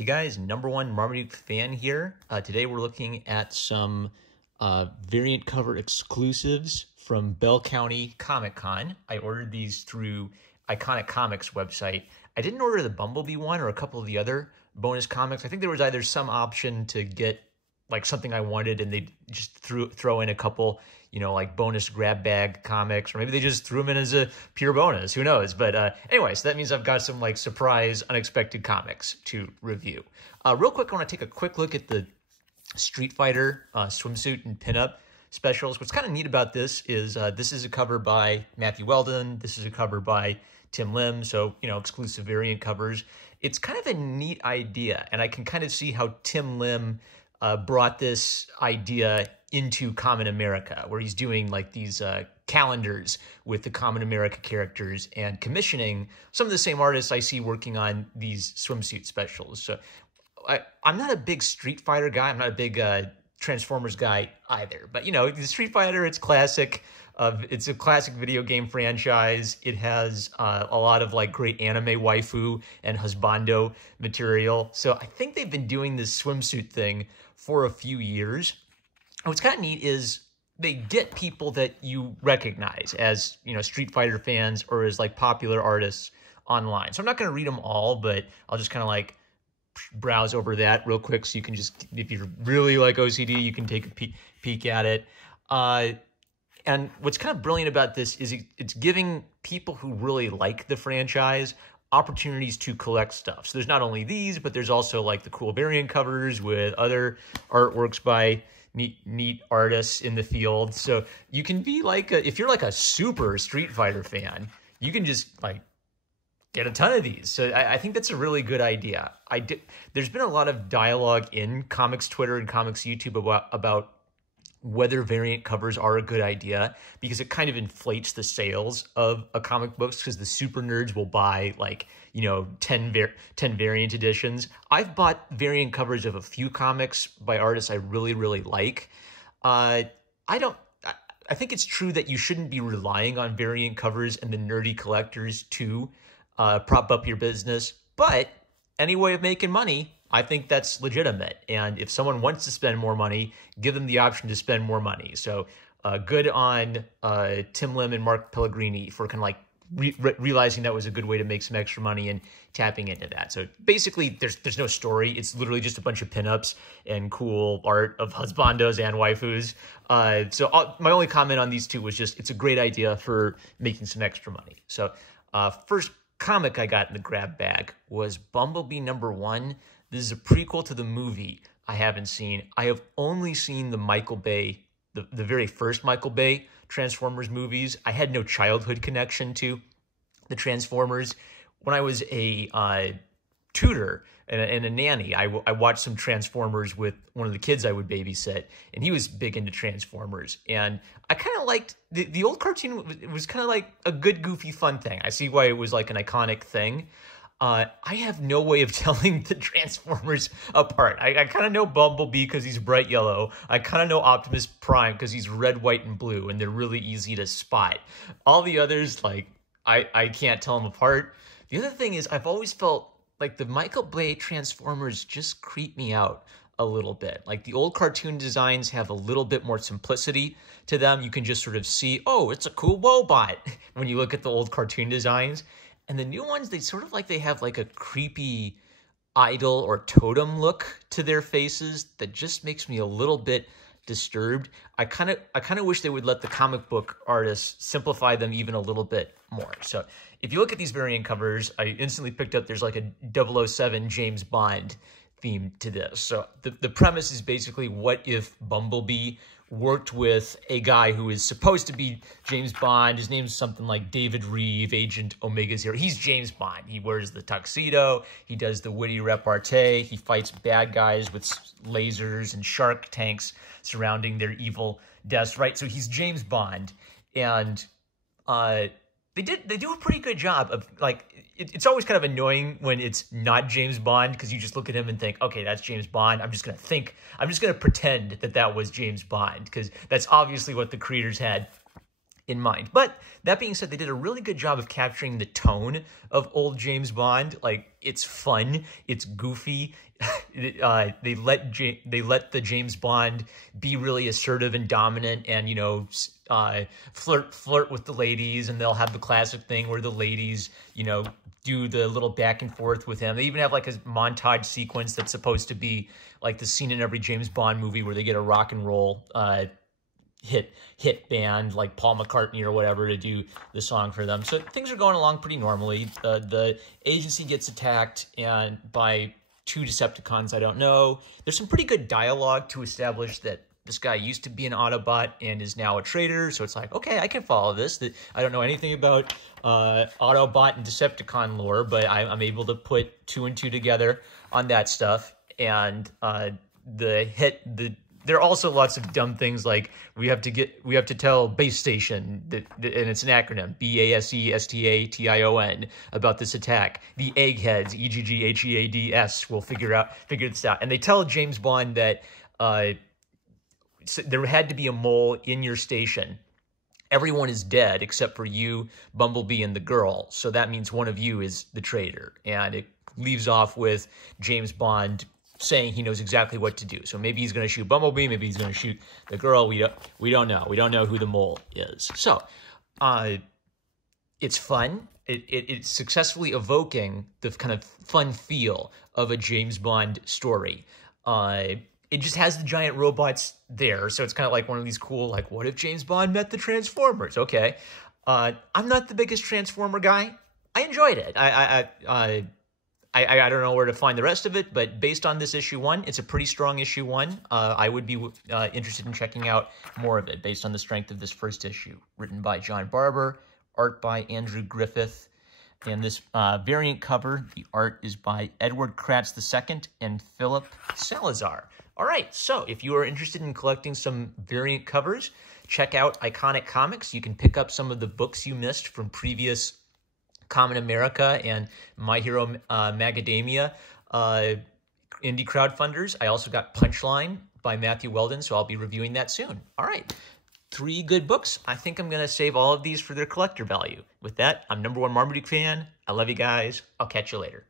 Hey guys, #1 Marmaduke fan here. Today we're looking at some variant cover exclusives from Bell County Comic Con. I ordered these through Iconic Comics website. I didn't order the Bumblebee one or a couple of the other bonus comics. I think there was either some option to get like something I wanted and they just throw in a couple, like bonus grab bag comics, or maybe they just threw them in as a pure bonus. Who knows? But anyway, so that means I've got some like surprise, unexpected comics to review. Real quick, I want to take a quick look at the Street Fighter swimsuit and pinup specials. What's kind of neat about this is a cover by Matthew Weldon. This is a cover by Tim Lim. So, exclusive variant covers. It's kind of a neat idea, and I can kind of see how Tim Lim brought this idea into Common America, where he's doing like these calendars with the Common America characters and commissioning some of the same artists I see working on these swimsuit specials. So I'm not a big Street Fighter guy. I'm not a big Transformers guy either. But, the Street Fighter, it's classic. It's a classic video game franchise. It has a lot of like great anime waifu and husbando material. So I think they've been doing this swimsuit thing for a few years. And what's kind of neat is they get people that you recognize as, Street Fighter fans or as like popular artists online. So I'm not going to read them all, but I'll just kind of like browse over that real quick. So you can just, if you're really like OCD, you can take a peek at it. And what's kind of brilliant about this is it's giving people who really like the franchise opportunities to collect stuff. So there's not only these, but there's also like the cool variant covers with other artworks by neat artists in the field. So you can be like, if you're like a super Street Fighter fan, you can just like get a ton of these. So I think that's a really good idea. There's been a lot of dialogue in comics Twitter and comics YouTube about whether variant covers are a good idea, because it kind of inflates the sales of a comic books, because the super nerds will buy like, 10 variant editions. I've bought variant covers of a few comics by artists I really, really like. I think it's true that you shouldn't be relying on variant covers and the nerdy collectors to prop up your business, but any way of making money, I think that's legitimate. And if someone wants to spend more money, give them the option to spend more money. So good on Tim Lim and Mark Pellegrini for kind of like realizing that was a good way to make some extra money and tapping into that. So basically, there's no story. It's literally just a bunch of pinups and cool art of husbandos and waifus. My only comment on these two was just it's a great idea for making some extra money. So first comic I got in the grab bag was Bumblebee #1. This is a prequel to the movie I haven't seen. I have only seen the Michael Bay, the very first Michael Bay Transformers movies. I had no childhood connection to the Transformers. When I was a tutor and a nanny, I watched some Transformers with one of the kids I would babysit, and he was big into Transformers. And I kind of liked the old cartoon. It was kind of like a good, goofy, fun thing. I see why it was like an iconic thing. I have no way of telling the Transformers apart. I kind of know Bumblebee because he's bright yellow. I kind of know Optimus Prime because he's red, white, and blue, and they're really easy to spot. All the others, like, I can't tell them apart. The other thing is I've always felt like the Michael Bay Transformers just creep me out a little bit. Like the old cartoon designs have a little bit more simplicity to them. You can just sort of see, oh, it's a cool robot when you look at the old cartoon designs. And the new ones, they have like a creepy idol or totem look to their faces that just makes me a little bit disturbed. I kind of wish they would let the comic book artists simplify them even a little bit more. So if you look at these variant covers, I instantly picked up there's like a 007 James Bond theme to this. So the premise is basically, what if Bumblebee worked with a guy who is supposed to be James Bond. His name's something like David Reeve, Agent Omega Zero. He's James Bond. He wears the tuxedo. He does the witty repartee. He fights bad guys with lasers and shark tanks surrounding their evil deaths, right? So he's James Bond. And they do a pretty good job of, like, it's always kind of annoying when it's not James Bond, because you just look at him and think, okay, that's James Bond. I'm just going to pretend that was James Bond, because that's obviously what the creators had in mind. But that being said, they did a really good job of capturing the tone of old James Bond. Like, it's fun, it's goofy. They let the James Bond be really assertive and dominant, and flirt with the ladies, and they'll have the classic thing where the ladies do the little back and forth with him. They even have like a montage sequence that's supposed to be like the scene in every James Bond movie where they get a rock and roll hit band like Paul McCartney or whatever to do the song for them. So things are going along pretty normally. The agency gets attacked and by 2 Decepticons I don't know. There's some pretty good dialogue to establish that this guy used to be an Autobot and is now a traitor. So it's like, okay, I can follow this. I don't know anything about Autobot and Decepticon lore, but I'm able to put 2 and 2 together on that stuff. And there are also lots of dumb things like we have to tell base station and it's an acronym, BASESTATION, about this attack. The eggheads, EGGHEADS, will figure this out. And they tell James Bond that there had to be a mole in your station. Everyone is dead except for you, Bumblebee, and the girl. So that means one of you is the traitor. And it leaves off with James Bond saying he knows exactly what to do. So maybe he's going to shoot Bumblebee, maybe he's going to shoot the girl. We don't know. We don't know who the mole is. So it's fun. It's successfully evoking the kind of fun feel of a James Bond story. It just has the giant robots there, so it's kind of like one of these cool, like, what if James Bond met the Transformers? Okay. I'm not the biggest Transformer guy. I enjoyed it. I don't know where to find the rest of it, but based on this issue 1, it's a pretty strong issue 1. I would be interested in checking out more of it based on the strength of this first issue. Written by John Barber, art by Andrew Griffith. And this variant cover, the art is by Edward Kratz II and Philip Salazar. All right, so if you are interested in collecting some variant covers, check out Iconic Comics. You can pick up some of the books you missed from previous Common America and My Hero Macadamia indie crowdfunders. I also got Punchline by Matthew Weldon, so I'll be reviewing that soon. All right, 3 good books. I think I'm going to save all of these for their collector value. With that, I'm #1 Marmaduke fan. I love you guys. I'll catch you later.